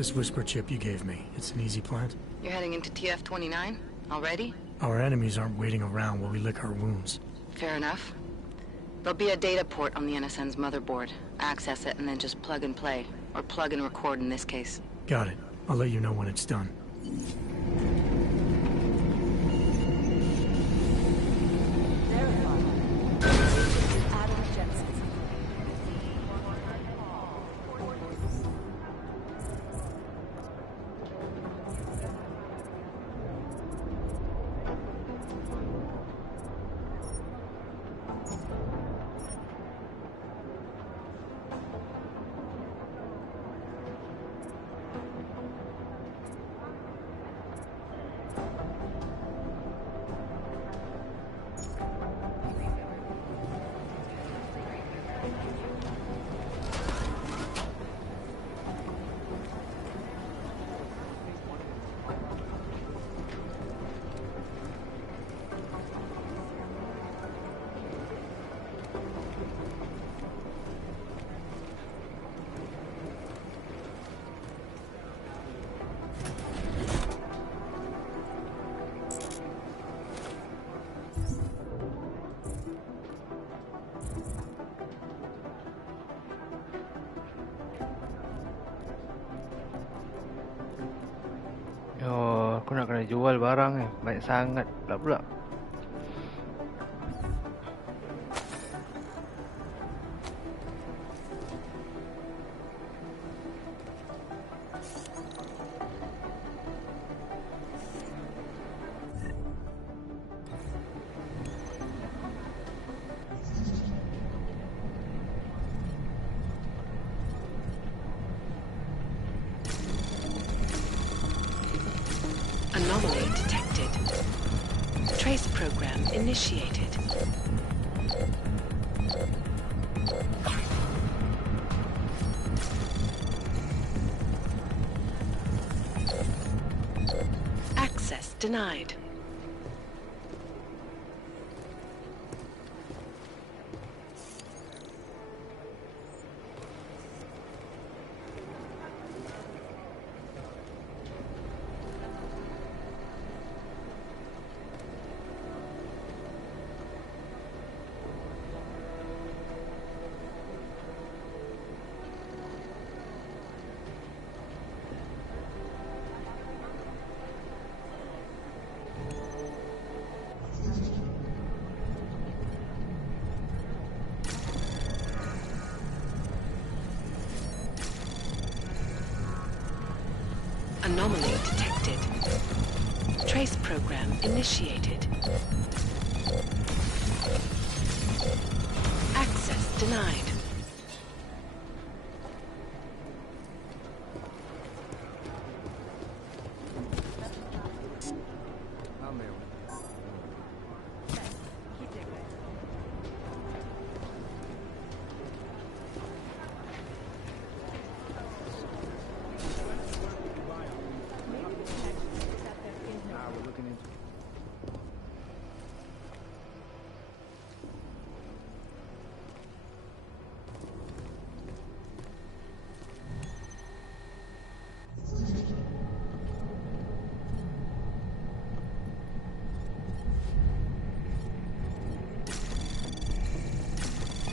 This whisper chip you gave me, it's an easy plant? You're heading into TF-29? Already? Our enemies aren't waiting around while we lick our wounds. Fair enough. There'll be a data port on the NSN's motherboard. Access it and then just plug and play. Or plug and record in this case. Got it. I'll let you know when it's done. Aku nak kena jual barang ni. Banyak sangat pula. Anomaly detected. Trace program initiated. Access denied. Anomaly detected. Trace program initiated. Access denied.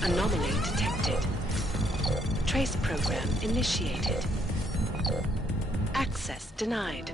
Anomaly detected. Trace program initiated. Access denied.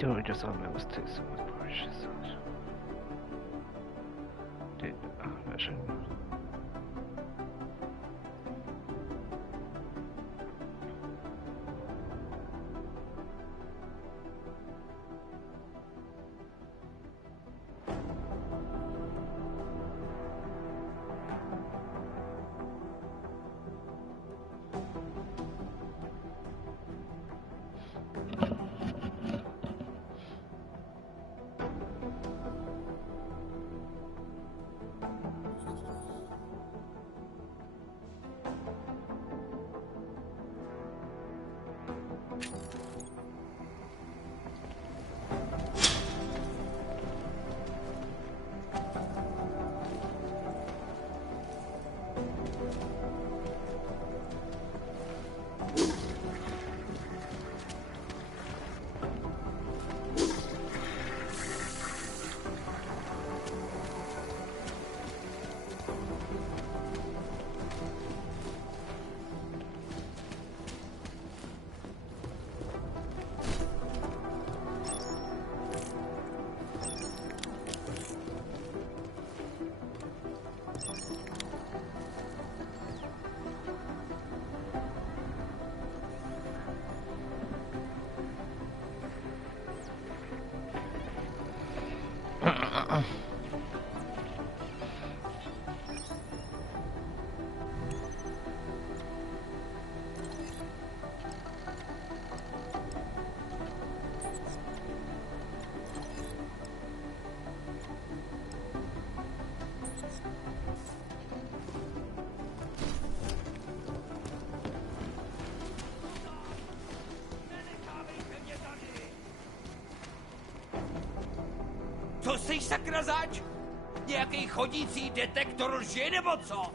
Don't just on my mistakes so much precious. Dude, that shouldn't. Co jsi sakra zač? Nějaký chodící detektor lži nebo co?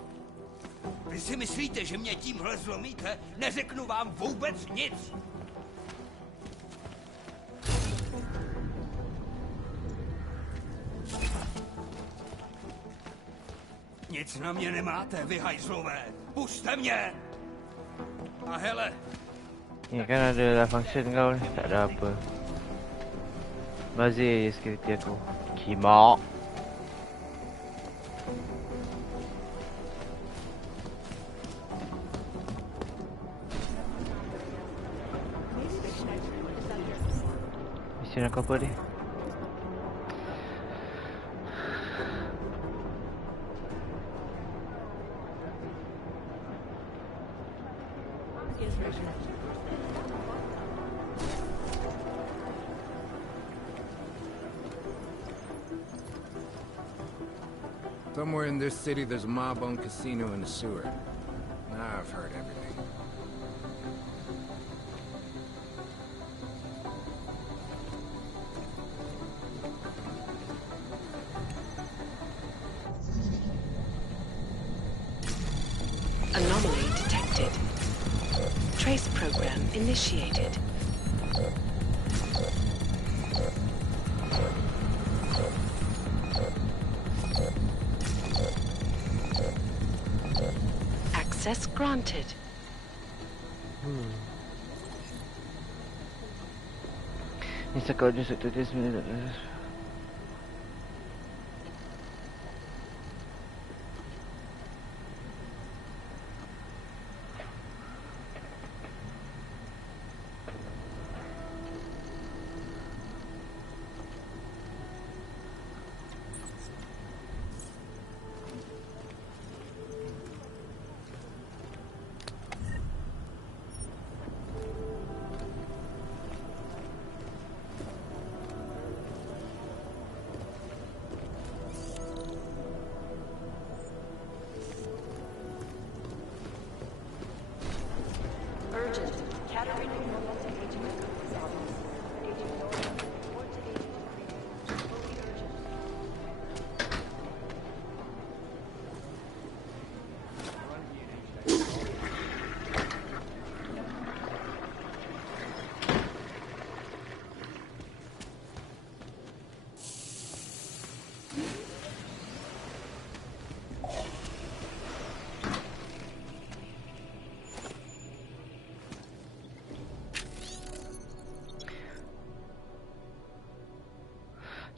Vy si myslíte, že mě tímhle zlomíte? Neřeknu vám vůbec nic. Nic na mě nemáte, vy hajzlové. Pusťte mě! A hele, Ni kan ada function kau ni, tak ada apa. Bazir je security aku. Kimak. Mesti nak apa dia? Somewhere in this city, there's a mob-owned casino in the sewer. Now I've heard everything. Anomaly detected. Trace program initiated. Access granted. Ni cakap je sektor dia sebenarnya tak ada.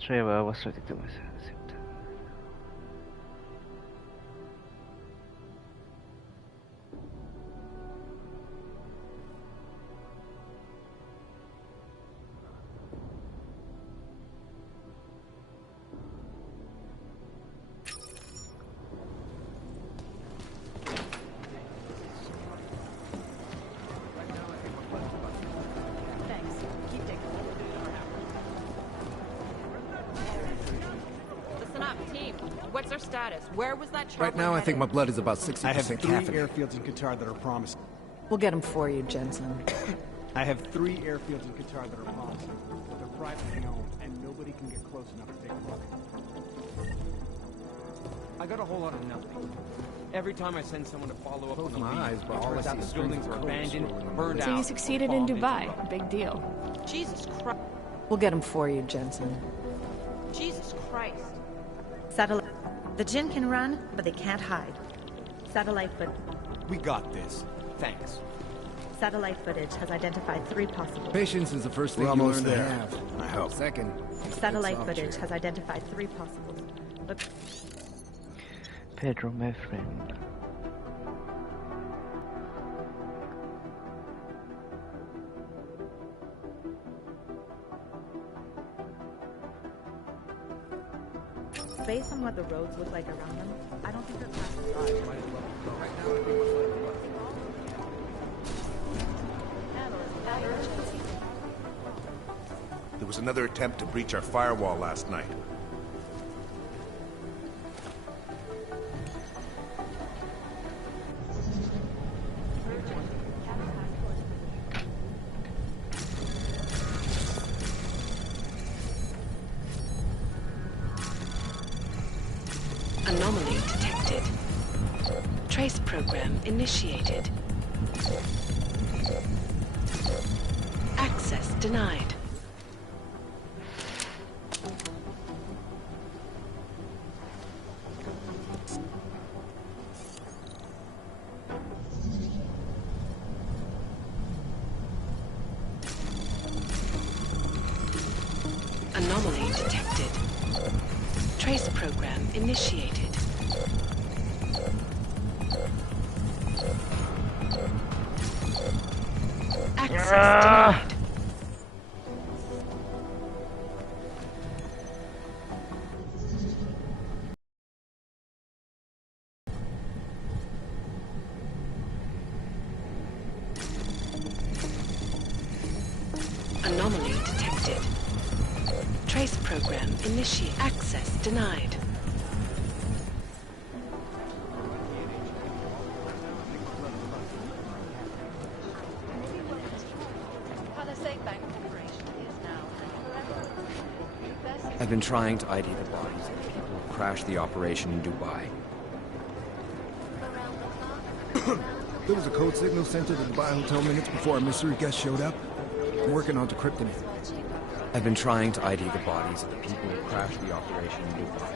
Trevor وصلت مثلا. What's our status? Where was that Right now, I think my blood is about 60% I have 3 caffeinated. airfields in Qatar that are promised. We'll get them for you, Jensen. I have 3 airfields in Qatar that are promised. But they're privately owned, and nobody can get close enough to take a look. I got a whole lot of nothing. Every time I send someone to follow up on the my lead, eyes, but it all I turns out see the is buildings strings are of abandoned, coal burned out. So you or succeeded in bombed Dubai. into Big deal. Jesus Christ. We'll get them for you, Jensen. Jesus Christ. Satellite. The Jinn can run, but they can't hide. Satellite We got this. Thanks. satellite footage has identified 3 possible. Patience is the first thing We're you almost learn to there. have. I hope. Second, Satellite soft footage chair. has identified 3 possibles. Look, Pedro, my friend. based on what the roads look like around them, I don't think they're classified. There was another attempt to breach our firewall last night. Anomaly detected. Trace program initiated. Access denied. Anomaly detected. Trace program initiated. Access denied. Anomaly detected. Trace program initiate. Access denied. I've been trying to ID the bodies of the people who crashed the operation in Dubai. There was a code signal sent to the Dubai hotel minutes before our mystery guest showed up. I'm working on decrypting it. I've been trying to ID the bodies of the people who crashed the operation in Dubai.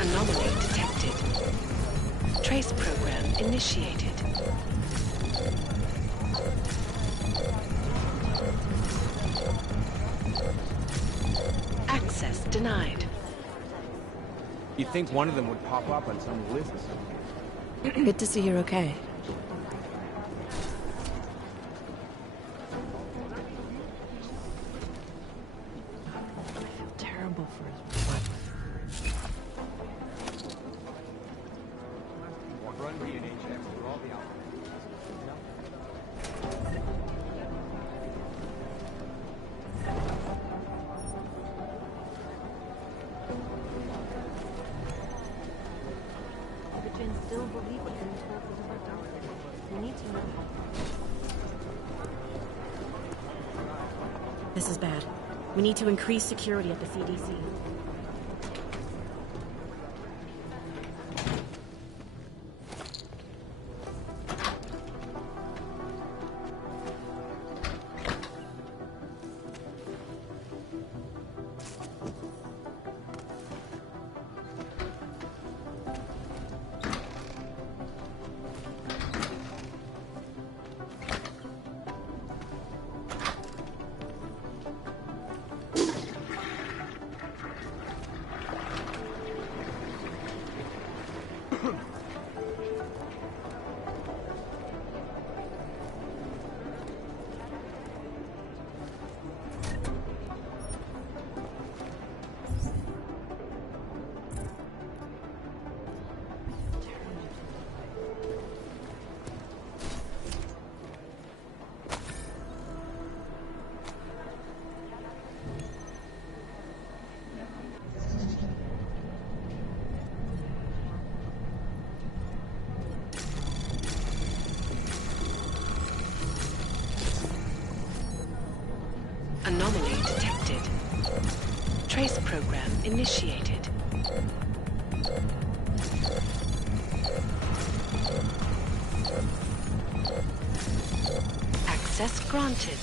Anomaly detected. Trace program initiated. Access denied. You'd think one of them would pop up on some list or something. Good to see you're okay. I feel terrible for his wife. Run DNA checks for all the operators. The Jinn still believe what they're told was about our. We need to know. This is bad. We need to increase security at the CDC. Trace program initiated. Access granted.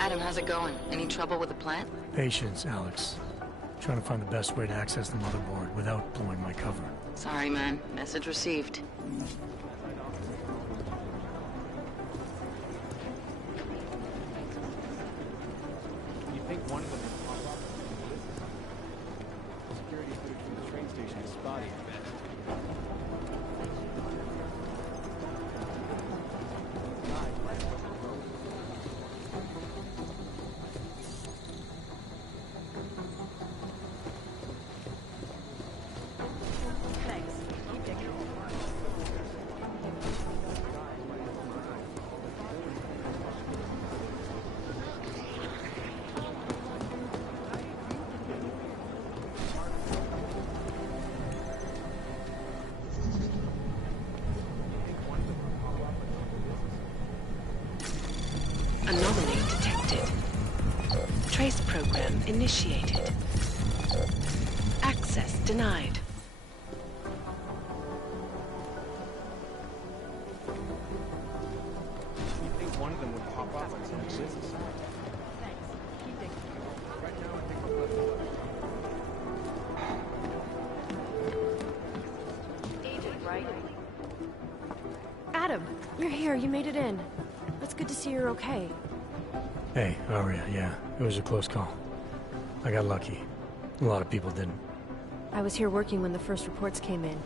Adam, how's it going? Any trouble with the plant? Patience, Alex. Trying to find the best way to access the motherboard without blowing my cover. Sorry, man. Message received. You think one of them would pop up? Security footage from the train station is spotty, I bet. Anomaly detected. Trace program initiated. Access denied. You think one of them would pop up on some business? Thanks. Keep digging. Right now, I think we're good. Agent, right? Adam, you're here. You made it in. It's good to see you're okay. Hey, Aria, yeah, it was a close call. I got lucky. A lot of people didn't. I was here working when the first reports came in.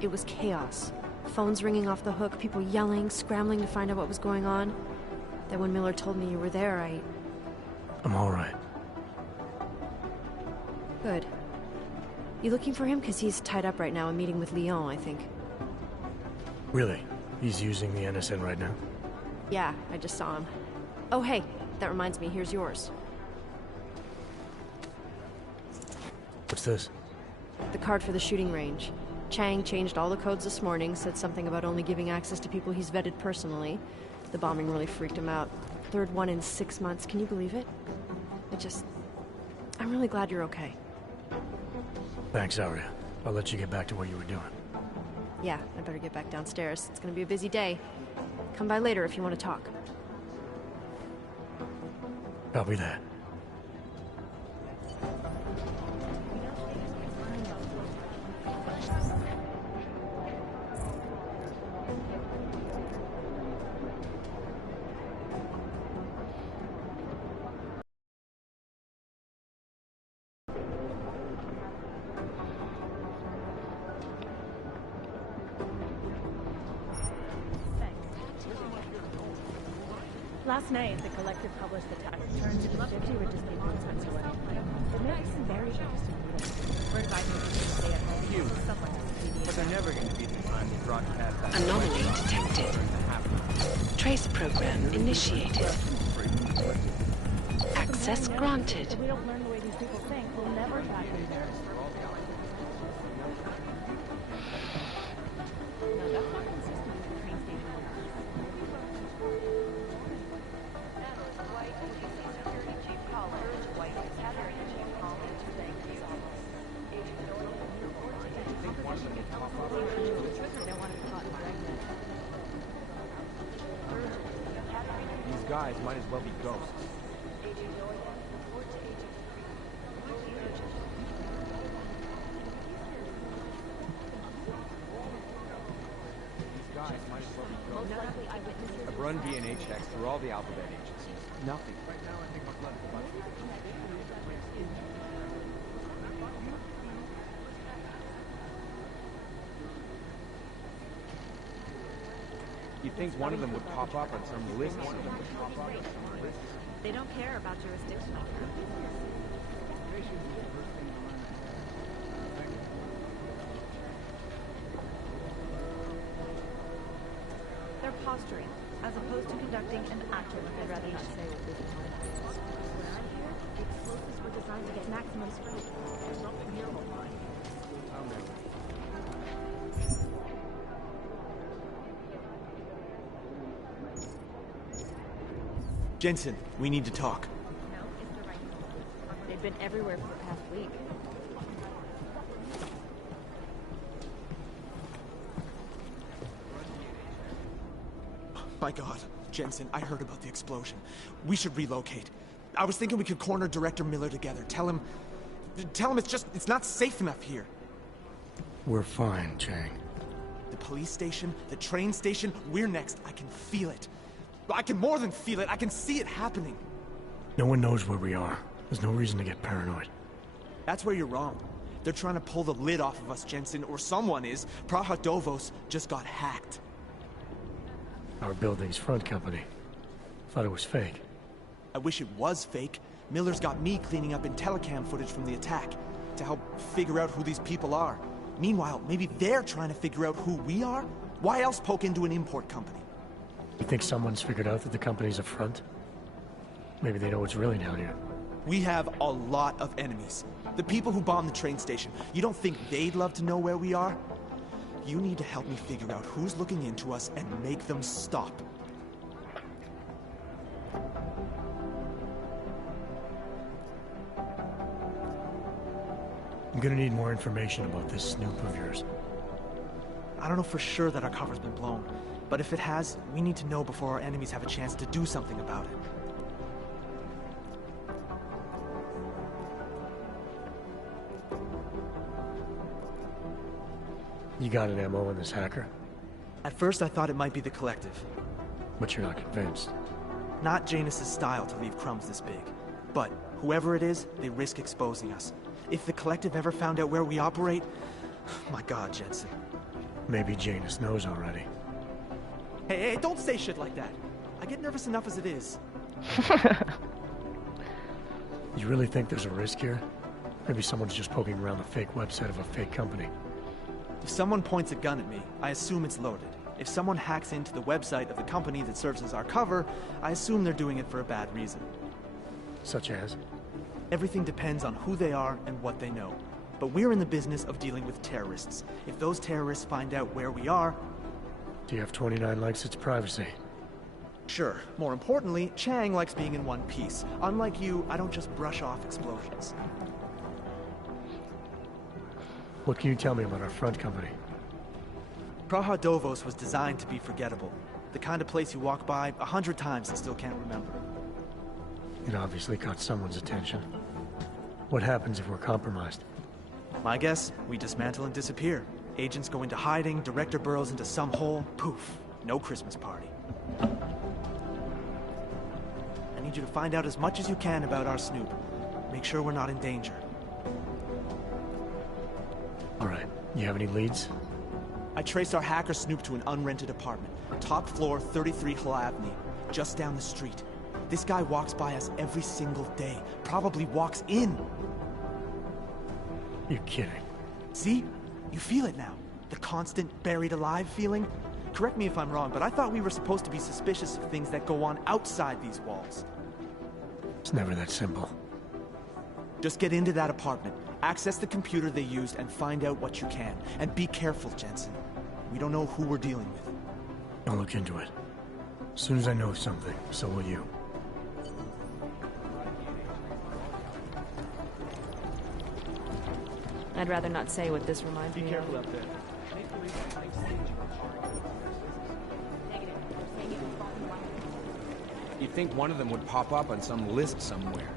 It was chaos. Phones ringing off the hook, people yelling, scrambling to find out what was going on. Then when Miller told me you were there, I'm all right. Good. You looking for him? Because he's tied up right now, a meeting with Leon, I think. Really? He's using the NSN right now? Yeah, I just saw him. Oh, hey, that reminds me, here's yours. What's this? The card for the shooting range. Chang changed all the codes this morning, said something about only giving access to people he's vetted personally. The bombing really freaked him out. Third one in 6 months, can you believe it? I'm really glad you're okay. Thanks, Arya. I'll let you get back to what you were doing. Yeah, I better get back downstairs. It's gonna be a busy day. Come by later if you want to talk. Copy that. Last night, the collective published the tax returns of 50 richest people in Switzerland. There may be some very interesting reading. We're advising people to stay at home. Huge. Someone has to be But they're never going to be the time to broadcast that. Anomaly detected. Trace program initiated. Access granted. If we don't learn the way these people think, we'll never track them there. No, that's not consistent with the train station. These guys might as well be ghosts. These guys might as well be ghosts. I've run DNA checks through all the alphabet agencies. Nothing. Right now, I think my blood is about You'd think one of them would pop up on some list. They don't care about jurisdiction. They're posturing, as opposed to conducting an active investigation. The explosives were designed to get maximum strength. There's something here online. Jensen, we need to talk. No, it's the right one. They've been everywhere for the past week. My God, Jensen, I heard about the explosion. We should relocate. I was thinking we could corner Director Miller together. Tell him it's not safe enough here. We're fine, Chang. The police station, the train station, we're next. I can feel it. I can more than feel it. I can see it happening. No one knows where we are. There's no reason to get paranoid. That's where you're wrong. They're trying to pull the lid off of us, Jensen, or someone is. Praha Dovos just got hacked. Our building's front company. Thought it was fake. I wish it was fake. Miller's got me cleaning up IntelliCam footage from the attack to help figure out who these people are. Meanwhile, maybe they're trying to figure out who we are? Why else poke into an import company? You think someone's figured out that the company's a front? Maybe they know what's really down here. We have a lot of enemies. The people who bombed the train station. You don't think they'd love to know where we are? You need to help me figure out who's looking into us and make them stop. I'm gonna need more information about this snoop of yours. I don't know for sure that our cover's been blown, but if it has, we need to know before our enemies have a chance to do something about it. You got an MO on this hacker? At first I thought it might be the Collective. But you're not convinced? Not Janus's style to leave crumbs this big. But whoever it is, they risk exposing us. If the Collective ever found out where we operate... My God, Jensen. Maybe Janus knows already. Hey, don't say shit like that. I get nervous enough as it is. You really think there's a risk here? Maybe someone's just poking around the fake website of a fake company. If someone points a gun at me, I assume it's loaded. If someone hacks into the website of the company that serves as our cover, I assume they're doing it for a bad reason. Such as? Everything depends on who they are and what they know. But we're in the business of dealing with terrorists. If those terrorists find out where we are... Do you have 29 likes its privacy? Sure. More importantly, Chang likes being in one piece. Unlike you, I don't just brush off explosions. What can you tell me about our front company? Praha Dovos was designed to be forgettable. The kind of place you walk by 100 times and still can't remember. It obviously caught someone's attention. What happens if we're compromised? My guess, we dismantle and disappear. Agents go into hiding, director burrows into some hole, poof, no Christmas party. I need you to find out as much as you can about our Snoop. Make sure we're not in danger. All right, you have any leads? I traced our hacker Snoop to an unrented apartment. Top floor, 33 Hlavny, just down the street. This guy walks by us every single day. Probably walks in. You're kidding. See? You feel it now. The constant buried alive feeling. Correct me if I'm wrong, but I thought we were supposed to be suspicious of things that go on outside these walls. It's never that simple. Just get into that apartment, access the computer they used, and find out what you can. And be careful, Jensen. We don't know who we're dealing with. I'll look into it. As soon as I know something, so will you. I'd rather not say what this reminds me of. Be careful up there. You'd think one of them would pop up on some list somewhere.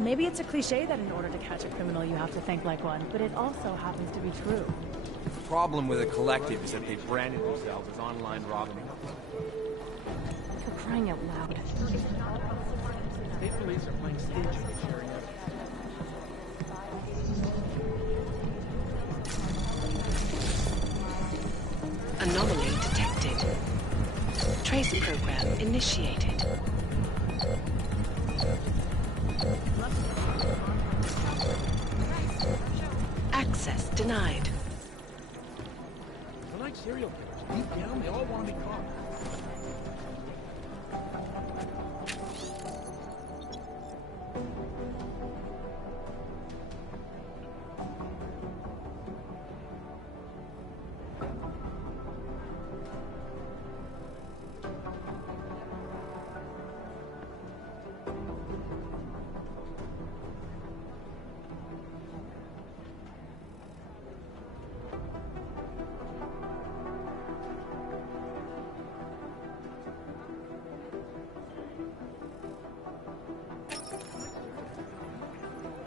Maybe it's a cliche that in order to catch a criminal you have to think like one, but it also happens to be true. The problem with the collective is that they branded themselves as online Robin Hoods. For crying out loud. State police are playing stage and sharing evidence. Anomaly detected. Trace program initiated. Access denied. They're like serial killers. Deep down, they all want to be caught.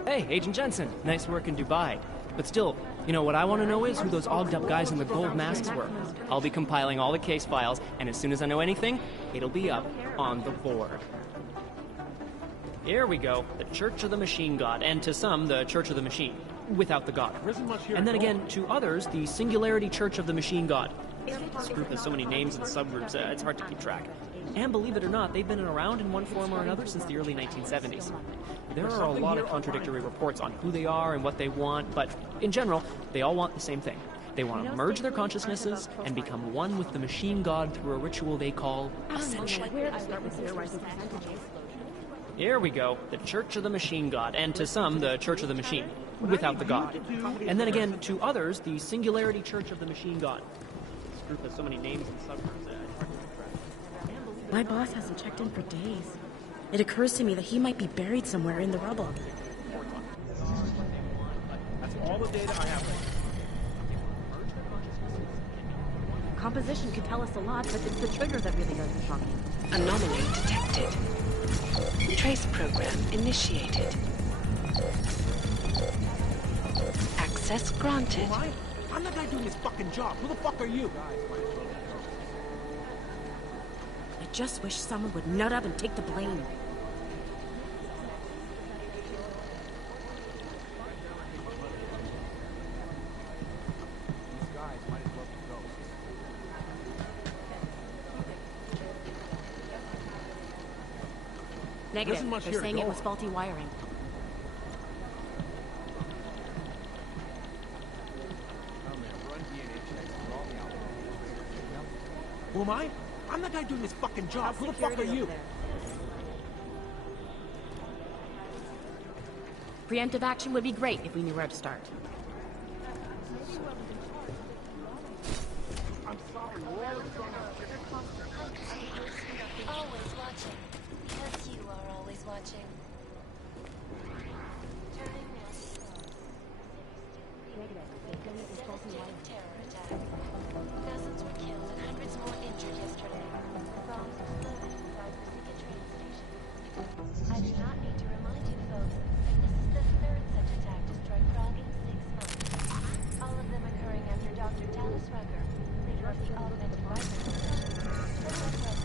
Hey, Agent Jensen. Nice work in Dubai. But still, you know, what I want to know is who those ogged-up guys in the gold masks were. I'll be compiling all the case files, and as soon as I know anything, it'll be up on the board. Here we go. The Church of the Machine God, and to some, the Church of the Machine, without the God. And then again, to others, the Singularity Church of the Machine God. This group has so many names and subgroups, it's hard to keep track. And believe it or not, they've been around in one form or another since the early 1970s. There are a lot of contradictory reports on who they are and what they want, but in general, they all want the same thing. They want to merge their consciousnesses and become one with the machine god through a ritual they call ascension. Here we go. The Church of the Machine God, and to some, the Church of the Machine, without the God. And then again, to others, the Singularity Church of the Machine God. This group has so many names and subgroups, it's hard to keep track. My boss hasn't checked in for days. It occurs to me that he might be buried somewhere in the rubble. That's all the data I have. Composition could tell us a lot, but it's the trigger that really does the talking. Anomaly detected. Trace program initiated. Access granted. Who am I? I'm the guy doing his fucking job. Who the fuck are you? I just wish someone would nut up and take the blame. Negative. They're saying it was faulty wiring. Who am I? I'm the guy doing his fucking job. Who the fuck are you? Preemptive action would be great if we knew where to start. I'm sorry, watching. Devastating terror attack. Dozens were killed and hundreds more injured yesterday. Bombs exploded inside the Sika train station. I do not need to remind you folks that this is the third such attack to strike Prague in 6 months. All of them occurring after Dr. Dallas Rucker, leader of the Augmented Rifle Coalition,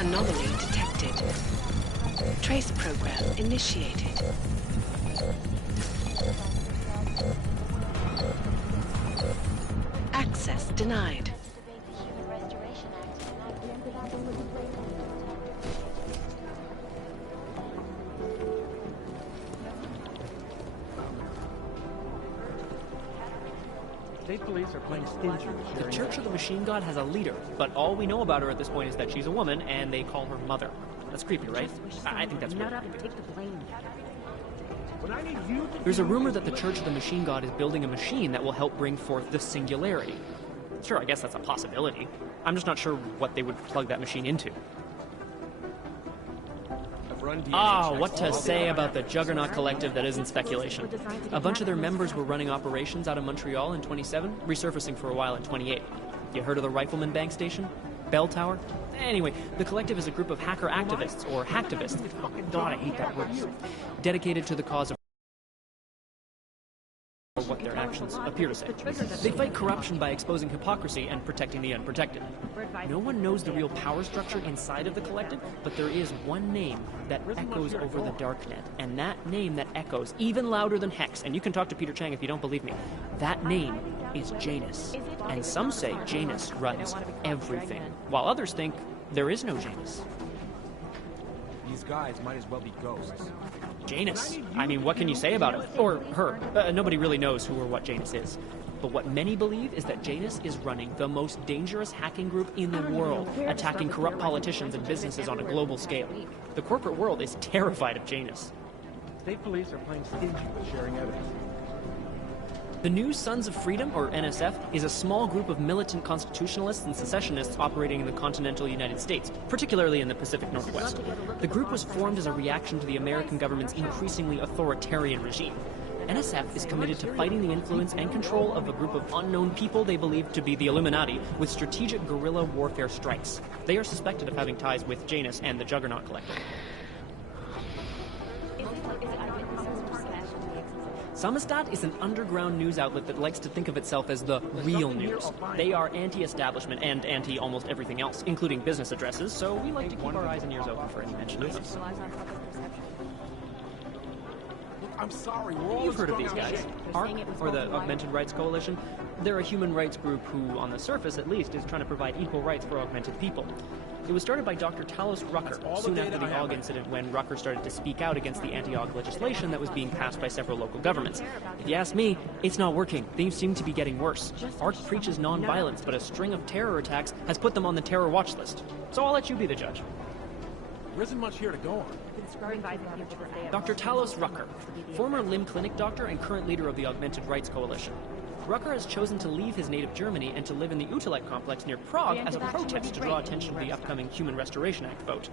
Anomaly detected. Trace program initiated. Access denied. State police are playing stingy. The Church of the Machine God has a leader, but all we know about her at this point is that she's a woman and they call her Mother. That's creepy, right? I think that's weird. There's a rumor that the Church of the Machine God is building a machine that will help bring forth the singularity. Sure, I guess that's a possibility. I'm just not sure what they would plug that machine into. What to say about the Juggernaut Collective that isn't speculation. A bunch of their members were running operations out of Montreal in 27, resurfacing for a while in 28. You heard of the Rifleman Bank Station? Bell Tower? Anyway, the Collective is a group of hacker activists, or hacktivists. God, I hate that word. Dedicated to the cause of what their actions appear to say. They fight corruption by exposing hypocrisy and protecting the unprotected. No one knows the real power structure inside of the Collective, but there is one name that echoes over the darknet, and that name that echoes even louder than Hex, and you can talk to Peter Chang if you don't believe me, that name is Janus. And some say Janus runs everything, while others think there is no Janus. These guys might as well be ghosts. Janus. I mean, what can you say about him? Or her. Nobody really knows who or what Janus is. But what many believe is that Janus is running the most dangerous hacking group in the world, attacking corrupt politicians and businesses on a global scale. The corporate world is terrified of Janus. State police are playing stingy with sharing evidence. The New Sons of Freedom, or NSF, is a small group of militant constitutionalists and secessionists operating in the continental United States, particularly in the Pacific Northwest. The group was formed as a reaction to the American government's increasingly authoritarian regime. NSF is committed to fighting the influence and control of a group of unknown people they believe to be the Illuminati with strategic guerrilla warfare strikes. They are suspected of having ties with Janus and the Juggernaut Collective. Samizdat is an underground news outlet that likes to think of itself as the real news. They are anti-establishment and anti-almost everything else, including business addresses, so we like to keep our eyes and ears open for any mention of them. I'm sorry, we're all You've heard of these guys. ARC, or the Augmented Rights Coalition. They're a human rights group who, on the surface at least, is trying to provide equal rights for augmented people. It was started by Dr. Talos Rucker, soon after the AUG incident when Rucker started to speak out against the anti-AUG legislation that was being passed by several local governments. If you ask me, it's not working. Things seem to be getting worse. ARC preaches non-violence, but a string of terror attacks has put them on the terror watch list. So I'll let you be the judge. There isn't much here to go on. Dr. Talos Rucker, former limb clinic doctor and current leader of the Augmented Rights Coalition. Rucker has chosen to leave his native Germany and to live in the Utilite complex near Prague as a protest to draw attention to the upcoming Human Restoration Act vote.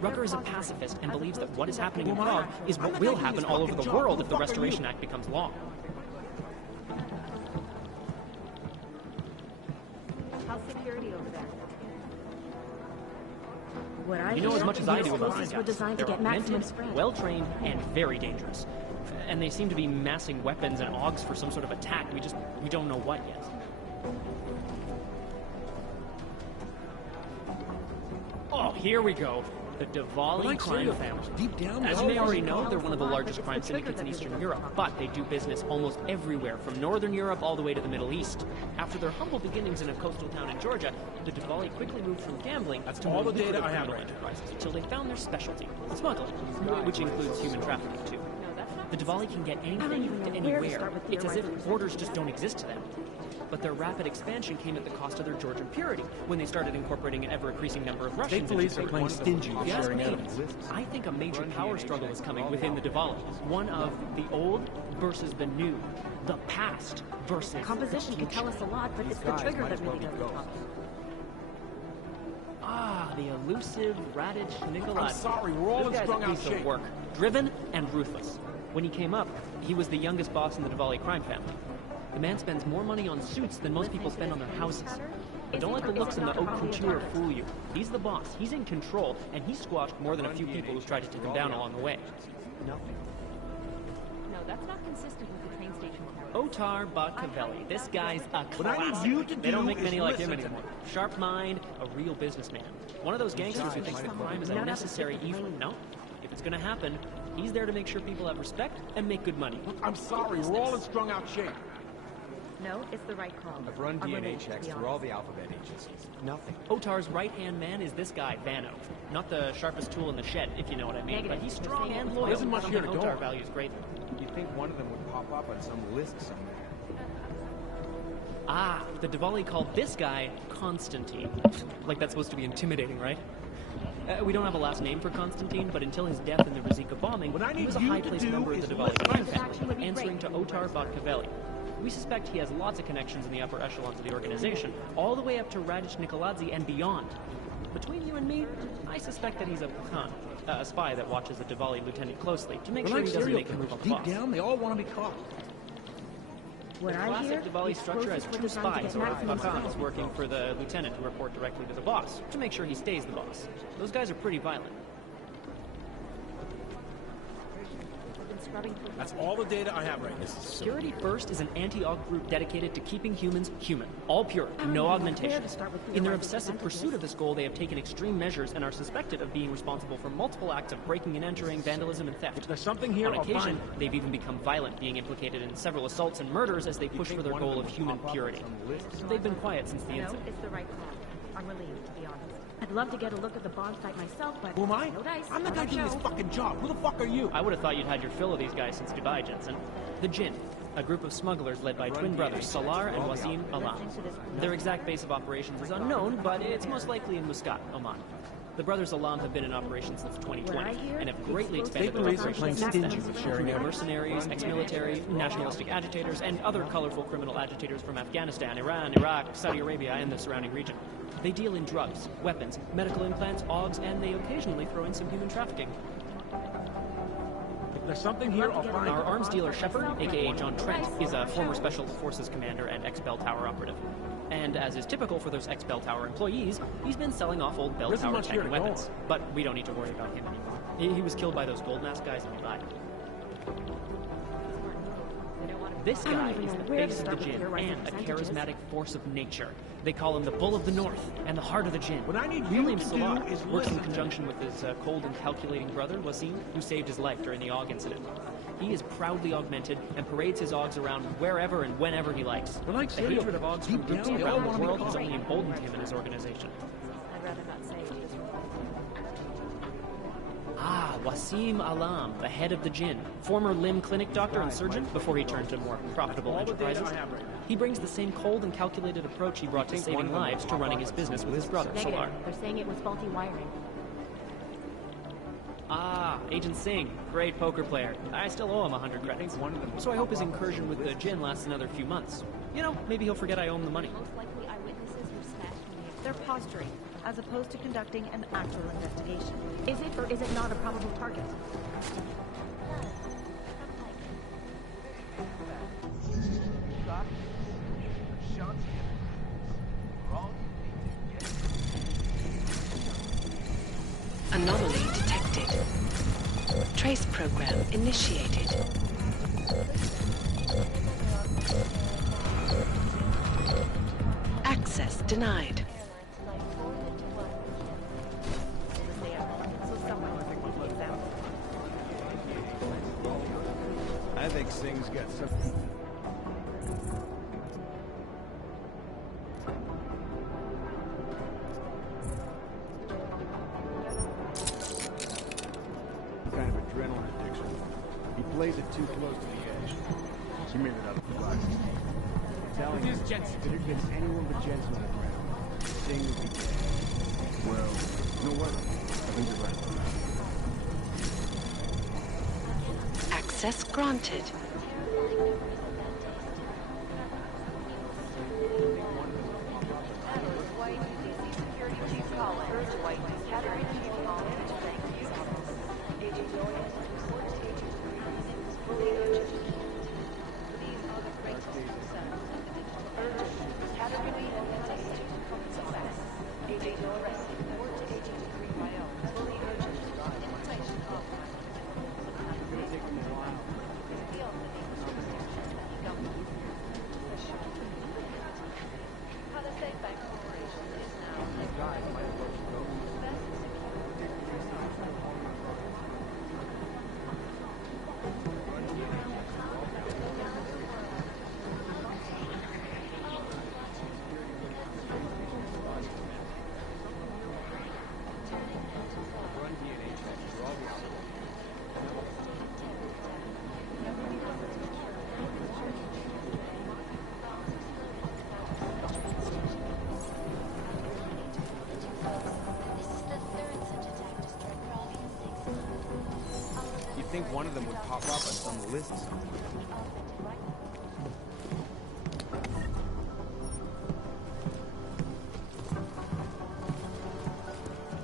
Rucker is a pacifist and believes that what is happening in Prague is what will happen all over the world if the Restoration Act becomes law. How's security over there? You know as much as I do about these guys. Were designed to They're get maximum augmented, spread. well-trained, and very dangerous. And they seem to be massing weapons and AUGs for some sort of attack. We don't know what yet. Oh, here we go. The Diwali crime family. Deep down, As you may already know, they're one of the largest crime syndicates in Eastern Europe, but they do business almost everywhere, from Northern Europe all the way to the Middle East. After their humble beginnings in a coastal town in Georgia, the Diwali quickly moved from gambling to all more the data lucrative I have criminal right now. enterprises until they found their specialty, smuggling, which includes human trafficking too. The Diwali can get anything to anywhere. It's as if borders just don't exist to them. But their rapid expansion came at the cost of their Georgian purity when they started incorporating an ever-increasing number of Russians. State police are playing stingy If with you ask sharing me, evidence. I think a major power struggle is coming within the Diwali. One of the old versus the new. The past versus Composition the can tell us a lot, but it's the trigger that really does the talking. Ah, the elusive Radich Nikolai. I'm sorry, we're all in This guy's strung a out piece of shape. work. Driven and ruthless. When he came up, he was the youngest boss in the Diwali crime family. The man spends more money on suits than most people spend on their houses. But don't let the looks in the haute couture fool you. He's the boss, he's in control, and he's squashed more than a few people who've tried to take him down along the way. Nothing. No, that's not consistent with the train station character. Otar Botkavelli. This guy's a What I need classic. you to They don't do make is many like him listen to anymore. Sharp mind, a real businessman. One of those gangsters who thinks that crime is a necessary evil. No. If it's gonna happen, he's there to make sure people have respect and make good money. I'm sorry, we're all in strung out shape. No, it's the right call. I've run I'm DNA relieved, to checks be through all honest. the alphabet agencies. Nothing. Otar's right-hand man is this guy, Vano. Not the sharpest tool in the shed, if you know what I mean, Negative. but he's We're strong saying and it loyal. There isn't much here to Something go Otar on. values greatly. You'd think one of them would pop up on some list somewhere. Ah, the Diwali called this guy Constantine. Like that's supposed to be intimidating, right? We don't have a last name for Constantine, but until his death in the Rizika bombing, he was a high-placed member of the Diwali crime family, answering to Otar Botkavelli. We suspect he has lots of connections in the upper echelons of the organization, all the way up to Radich Nikoladze and beyond. Between you and me, I suspect that he's a Khan, a spy that watches the Diwali lieutenant closely to make sure he doesn't make a move on the boss. Deep down, they all want to be caught. What The I hear, classic Diwali structure has two explosives were designed spies, to or get maximum Pakhans, success. working for the lieutenant who report directly to the boss, to make sure he stays the boss. Those guys are pretty violent. I've been scrubbing through That's all the data I have right now. Security First is an anti-aug group dedicated to keeping humans human, all pure, no augmentation. In their obsessive pursuit of this goal, they have taken extreme measures and are suspected of being responsible for multiple acts of breaking and entering, vandalism, and theft. If there's something here, On I'll occasion, find it. they've even become violent, being implicated in several assaults and murders as they push for their goal of human purity. They've been quiet since the No, incident. it's the right call. I'm relieved, to be honest. I'd love to get a look at the bomb site myself, but Who am I? no dice. I'm the not guy our doing this show. fucking job. Who the fuck are you? I would have thought you'd had your fill of these guys since Dubai, Jensen. The Jinn, a group of smugglers led by twin brothers Salar and Wasim Alam. Their exact base of operations is unknown, but it's most likely in Muscat, Oman. The brothers Alam have been in operation since 2020 and have greatly expanded their operations since then. Including mercenaries, ex-military, nationalistic agitators, and other colorful criminal agitators from Afghanistan, Iran, Iraq, Saudi Arabia, and the surrounding region. They deal in drugs, weapons, medical implants, augs, and they occasionally throw in some human trafficking. If there's something here, I'll find Our it. arms dealer Shepard, aka John Trent, is a former Special Forces commander and ex-Bell Tower operative. And as is typical for those ex-Bell Tower employees, he's been selling off old Bell There isn't Tower much tech here and to go weapons. But we don't need to worry about him anymore. He was killed by those gold mask guys in Dubai. This guy is the face of the Jinn and a charismatic force of nature. They call him the Bull of the North and the Heart of the Jinn. What I need you William to Salar do is works in listen to conjunction with his cold and calculating brother, Wasim, who saved his life during the AUG incident. He is proudly augmented and parades his AUGs around wherever and whenever he likes. But like The cereal, hatred of AUGs deep from groups down, they all around wanna the be world has caught. only emboldened him and his organization. I'd rather not say. Ah, Wasim Alam, the head of the Jinn, former limb clinic doctor and surgeon before he turned to more profitable All the data enterprises. I have right now. He brings the same cold and calculated approach he brought to saving lives to running his business with his brother, Negative. Salar. They're saying it was faulty wiring. Ah, Agent Singh, great poker player. I still owe him 100 credits. So I hope his incursion with the Jinn lasts another few months. You know, maybe he'll forget I owe him the money. Most likely eyewitnesses were smashed when the They're posturing, as opposed to conducting an actual investigation. Is it or is it not a probable target? Anomaly detected. Trace program initiated. Access denied. So someone was taking the example. I think Singh's got something. Kind of adrenaline addiction. He plays it too close to the edge. She made it up for life. I'm telling you, if it's anyone but Jensen on the ground, Singh would be dead. Well, you know what? I think you're right. Access granted. White, DC Security Chief Collins. White one of them would pop up on some list somewhere.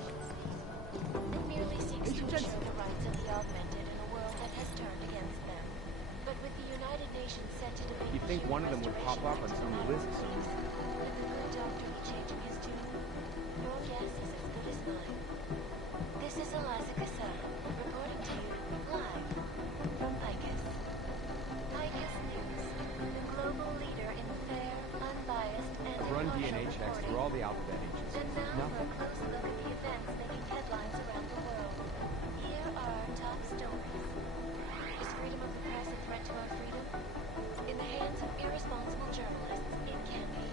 It merely seeks to ensure the rights of the augmented in a world that has turned against them. But with the United Nations set to debate You'd think one of them would pop up on some list somewhere. Would the good doctor be changing his tune? Your guess is as good as mine. This is Eliza Cassell, reporting to you live from Picus. Picus News, the global leader in fair, unbiased, and Run impartial DNA checks through reporting. all the alphabet H's. And now for a Nothing. close look at the events making headlines around the world. Here are our top stories. Is freedom of the press a threat to our freedom? In the hands of irresponsible journalists, it can be.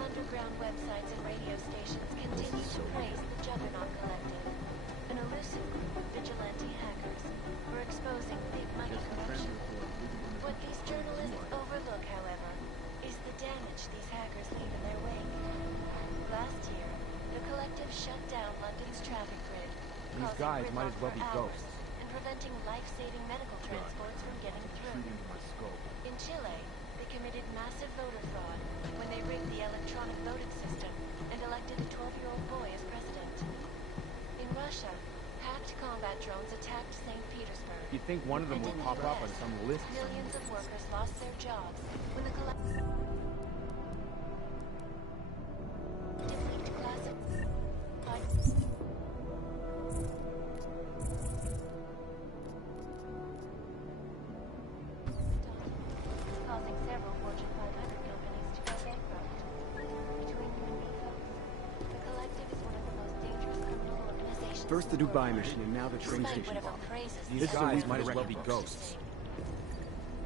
Underground websites and radio stations continue to praise the Juggernaut Collective, an elusive group of vigilante hackers for exposing big money corruption. What these journalists overlook, however, is the damage these hackers leave in their wake. Last year, the Collective shut down London's traffic grid, These causing guys gridlock might as well for be hours ghosts. and preventing life-saving medical transports from getting through. In Chile, they committed massive voter fraud when they rigged the electronic voting system and elected a 12-year-old boy as president. In Russia, hacked combat drones attacked St. Petersburg. You'd think one of them And would in the pop up on US, some list millions of somewhere. workers lost their jobs when the collective leaked classified causing several Fortune 500 companies to go bankrupt. Between you and me, folks, the Collective is one of the most dangerous criminal organizations. First the Dubai mission and now the train Despite station whatever bomb. praises These some guys have might as well be for ghosts.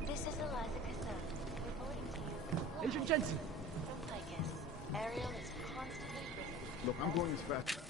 This is Eliza Cassell, reporting to you live Agent Jensen! from Picus. Ariel is constantly written. Look, I'm going as fast.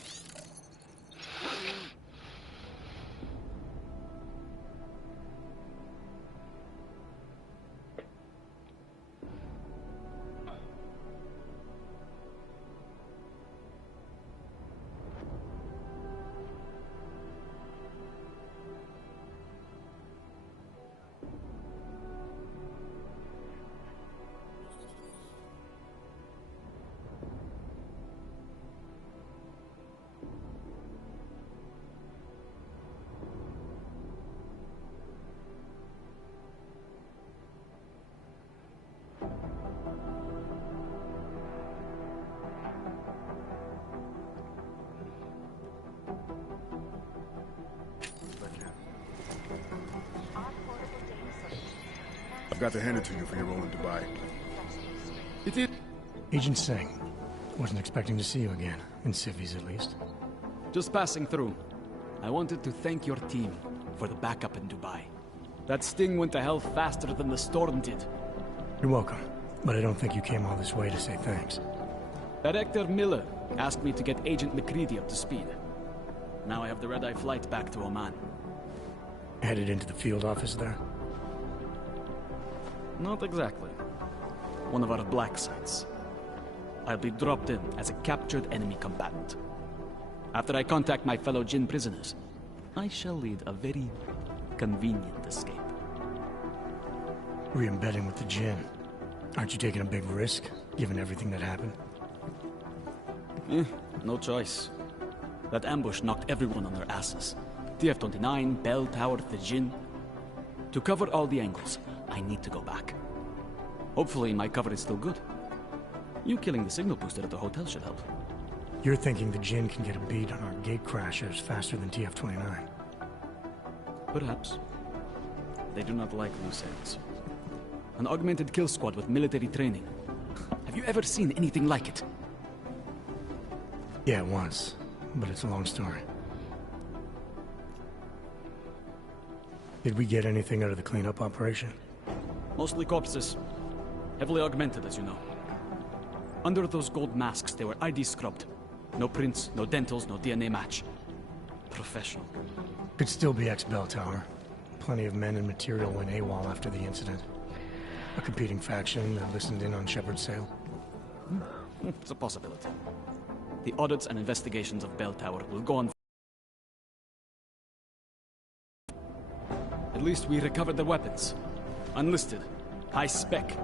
I've got to hand it to you for your role in Dubai. It is. Agent Singh. Wasn't expecting to see you again. In civvies, at least. Just passing through. I wanted to thank your team for the backup in Dubai. That sting went to hell faster than the storm did. You're welcome. But I don't think you came all this way to say thanks. Director Miller asked me to get Agent McCready up to speed. Now I have the red-eye flight back to Oman. Headed into the field office there? Not exactly. One of our black sites. I'll be dropped in as a captured enemy combatant. After I contact my fellow Jinn prisoners, I shall lead a very convenient escape. Re-embedding with the Jinn. Aren't you taking a big risk, given everything that happened? No choice. That ambush knocked everyone on their asses. TF-29, Bell Tower, the Jinn. To cover all the angles, I need to go back. Hopefully my cover is still good. You killing the signal booster at the hotel should help. You're thinking the Jinn can get a beat on our gate crashers faster than TF-29. Perhaps. They do not like loose ends. An augmented kill squad with military training. Have you ever seen anything like it? Yeah, once. But it's a long story. Did we get anything out of the cleanup operation? Mostly corpses. Heavily augmented, as you know. Under those gold masks, they were ID scrubbed. No prints, no dentals, no DNA match. Professional. Could still be ex-Bell Tower. Plenty of men and material went AWOL after the incident. A competing faction that listened in on Shepard's sale. It's a possibility. The audits and investigations of Bell Tower will go on. least we recovered the weapons. Unlisted, high spec,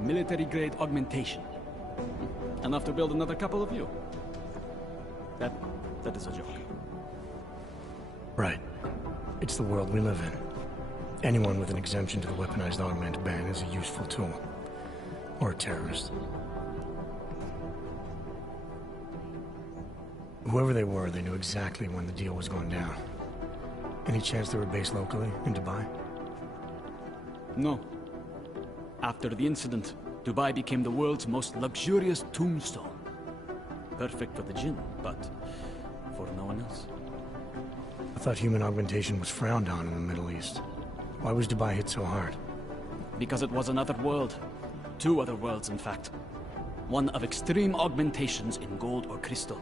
military-grade augmentation. Enough to build another couple of you. That is a joke. Right. It's the world we live in. Anyone with an exemption to the weaponized augment ban is a useful tool. Or a terrorist. Whoever they were, they knew exactly when the deal was going down. Any chance they were based locally, in Dubai? No. After the incident, Dubai became the world's most luxurious tombstone. Perfect for the Jinn, but for no one else. I thought human augmentation was frowned on in the Middle East. Why was Dubai hit so hard? Because it was another world. Two other worlds, in fact. One of extreme augmentations in gold or crystal,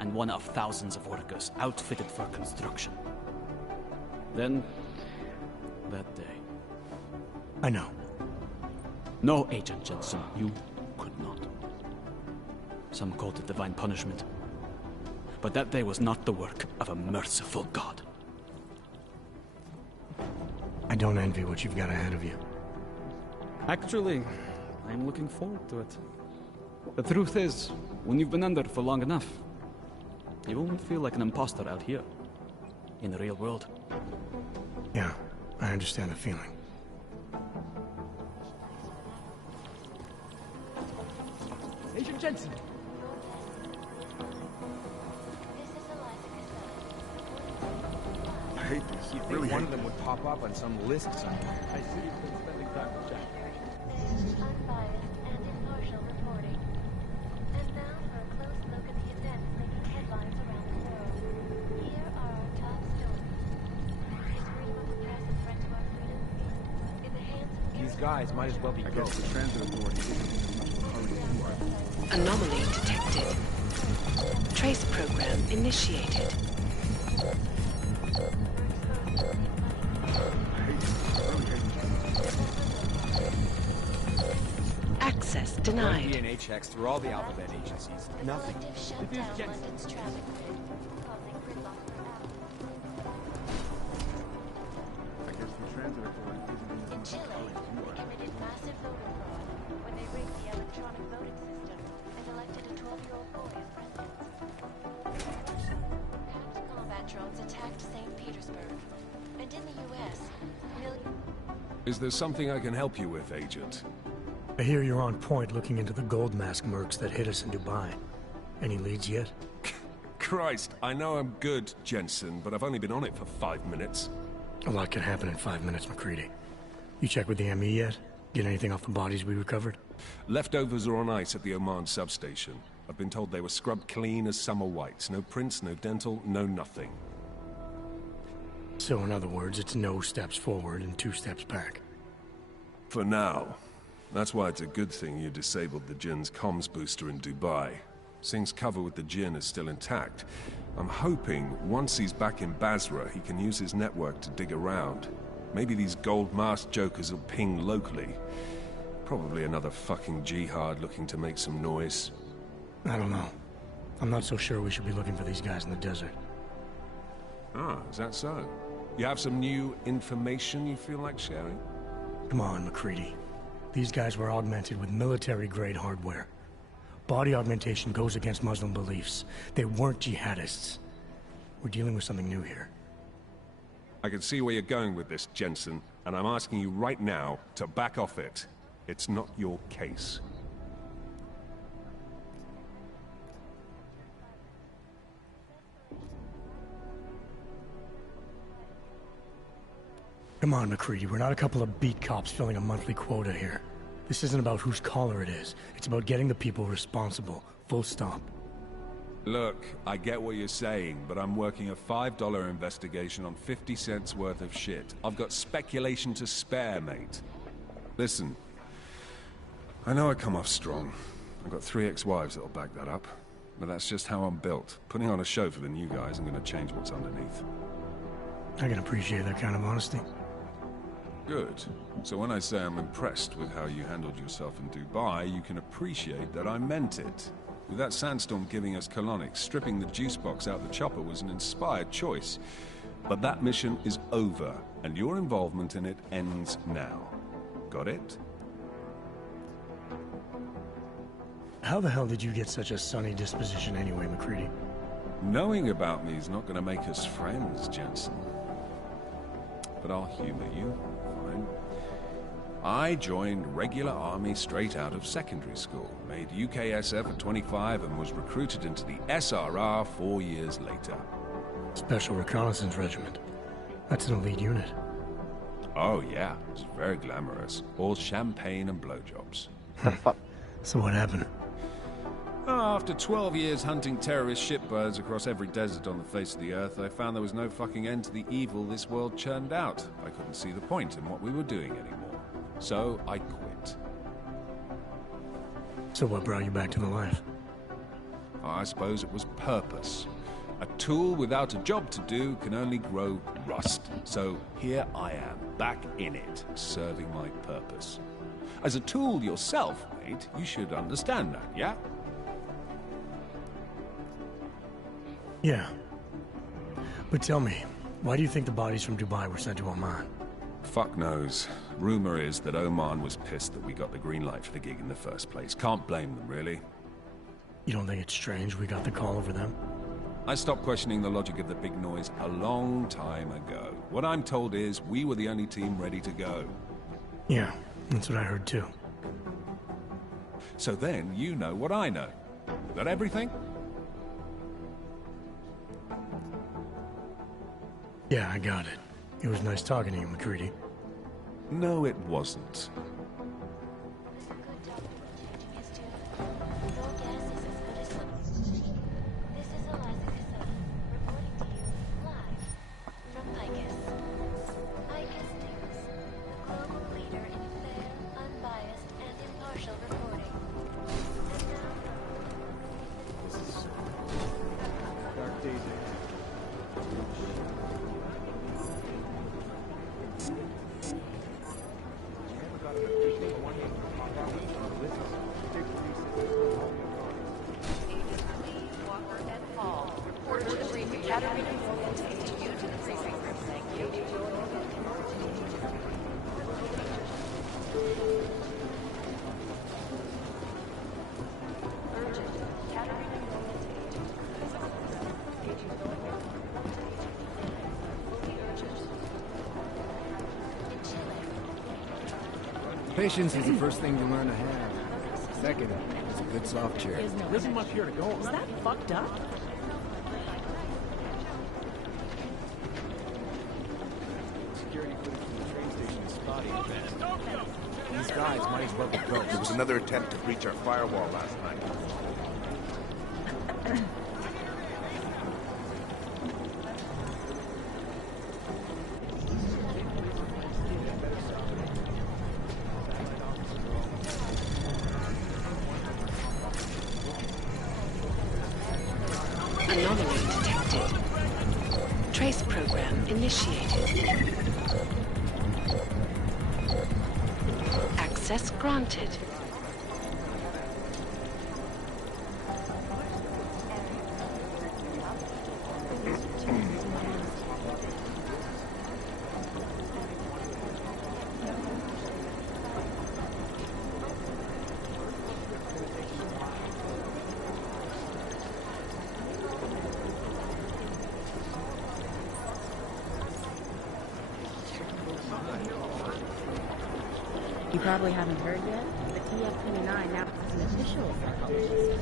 and one of thousands of workers outfitted for construction. Then, that day. I know. No, Agent Jensen, you could not. Some called it divine punishment. But that day was not the work of a merciful God. I don't envy what you've got ahead of you. Actually, I'm looking forward to it. The truth is, when you've been under for long enough, you won't feel like an imposter out here, in the real world. Yeah, I understand the feeling. Agent Jensen! I hate this. You Really think one hate of them would pop up on some list somewhere? I see you've been spending time with Jack. Unbiased and impartial reporting. And now for a close look at the events making headlines around the world. Here are our top stories. Is freedom of the press a threat to our freedom? In the hands of These guys might as well be I guess the transit authority isn't in a hurry anymore. Anomaly detected. Trace program initiated. Access denied. DNA checks through all the alphabet agencies. Nothing. shut down London's traffic grid, causing gridlock for hours. I guess the transit authority isn't In Chile, they committed massive voter fraud when they rigged the electronic voting system and elected a 12-year-old boy as president. Packed combat drones attacked St. Petersburg. And in the U.S., Is there something I can help you with, Agent? I hear you're on point looking into the gold mask mercs that hit us in Dubai. Any leads yet? Christ, I know I'm good, Jensen, but I've only been on it for 5 minutes. A lot can happen in 5 minutes, McCready. You check with the ME yet? Get anything off the bodies we recovered? Leftovers are on ice at the Oman substation. I've been told they were scrubbed clean as summer whites. No prints, no dental, no nothing. So in other words, it's no steps forward and 2 steps back. For now. That's why it's a good thing you disabled the Jinn's comms booster in Dubai. Singh's cover with the Jinn is still intact. I'm hoping once he's back in Basra, he can use his network to dig around. Maybe these gold masked jokers will ping locally. Probably another fucking jihad looking to make some noise. I don't know. I'm not so sure we should be looking for these guys in the desert. Ah, is that so? You have some new information you feel like sharing? Come on, McCready. These guys were augmented with military-grade hardware. Body augmentation goes against Muslim beliefs. They weren't jihadists. We're dealing with something new here. I can see where you're going with this, Jensen, and I'm asking you right now to back off it. It's not your case. Come on, McCready. We're not a couple of beat cops filling a monthly quota here. This isn't about whose collar it is. It's about getting the people responsible. Full stop. Look, I get what you're saying, but I'm working a $5 investigation on 50 cents worth of shit. I've got speculation to spare, mate. Listen, I know I come off strong. I've got 3 ex-wives that'll back that up. But that's just how I'm built. Putting on a show for the new guys, I'm gonna change what's underneath. I can appreciate that kind of honesty. Good. So when I say I'm impressed with how you handled yourself in Dubai, you can appreciate that I meant it. With that sandstorm giving us colonics, stripping the juice box out the chopper was an inspired choice. But that mission is over. And your involvement in it ends now. Got it? How the hell did you get such a sunny disposition anyway, McCready? Knowing about me is not going to make us friends, Jensen. But I'll humor you. Fine. I joined regular army straight out of secondary school, made UKSF at 25 and was recruited into the SRR 4 years later. Special Reconnaissance Regiment. That's an elite unit. Oh yeah, it's very glamorous. All champagne and blowjobs. So what happened? After 12 years hunting terrorist shipbirds across every desert on the face of the Earth, I found there was no fucking end to the evil this world churned out. I couldn't see the point in what we were doing anymore. So I quit. So what brought you back to the life? I suppose it was purpose. A tool without a job to do can only grow rust. So here I am, back in it, serving my purpose. As a tool yourself, mate, you should understand that, yeah? Yeah. But tell me, why do you think the bodies from Dubai were sent to Oman? Fuck knows. Rumor is that Oman was pissed that we got the green light for the gig in the first place. Can't blame them, really. You don't think it's strange we got the call over them? I stopped questioning the logic of the big noise a long time ago. What I'm told is we were the only team ready to go. Yeah, that's what I heard too. So then you know what I know. That everything? Yeah, I got it. It was nice talking to you, McCready. No, it wasn't. Patience is the first thing you learn to have. Second is a good soft chair. There isn't much here to go on. Is that fucked up? Security footage from the train station is spotty. These guys might as well be ghosts. There was another attempt to breach our firewall last night. Anomaly detected. Trace program initiated. Access granted. You probably haven't heard yet. The TF-29 now has an official psychologist.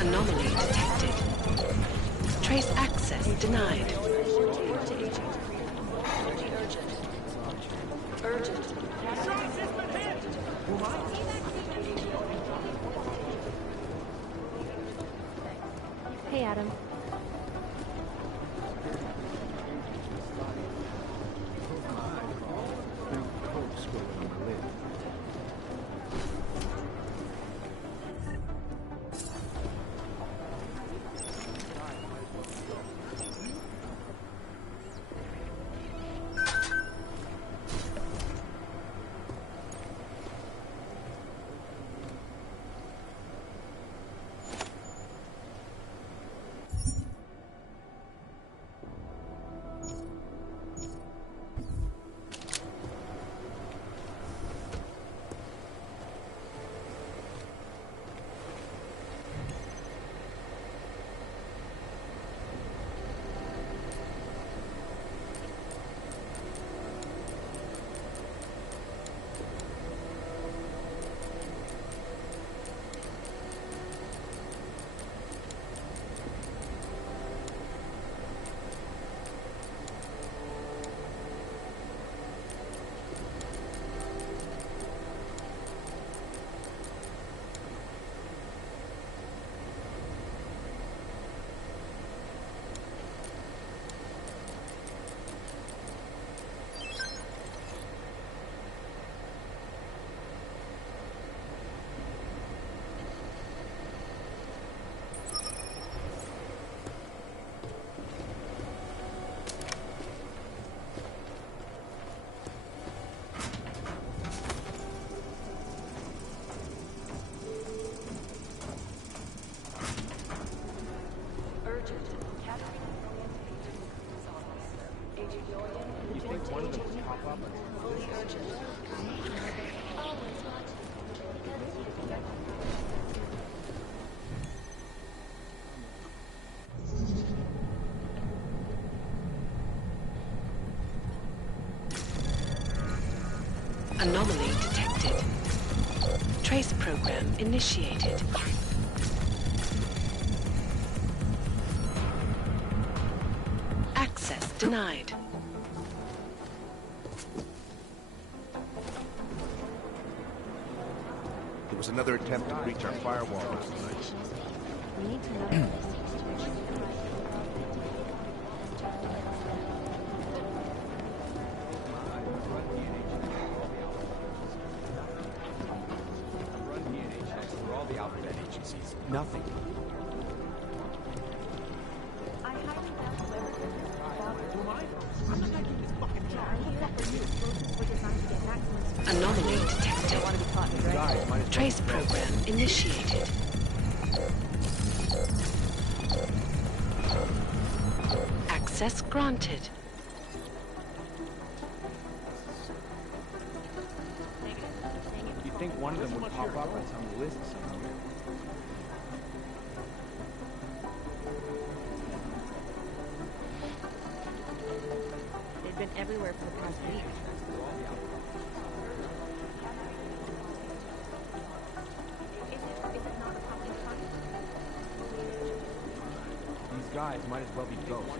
Anomaly detected. Trace access denied. Urgent. Hey, Adam. You think one of them would pop up on some list? Anomaly detected. Trace program initiated. Access denied. There was another attempt to breach our firewall last night. We need to know. Nothing. Anomaly detected. Trace program initiated. Access granted. You think one of them would pop up on some list somewhere? They've been everywhere for the past week. These guys might as well be ghosts.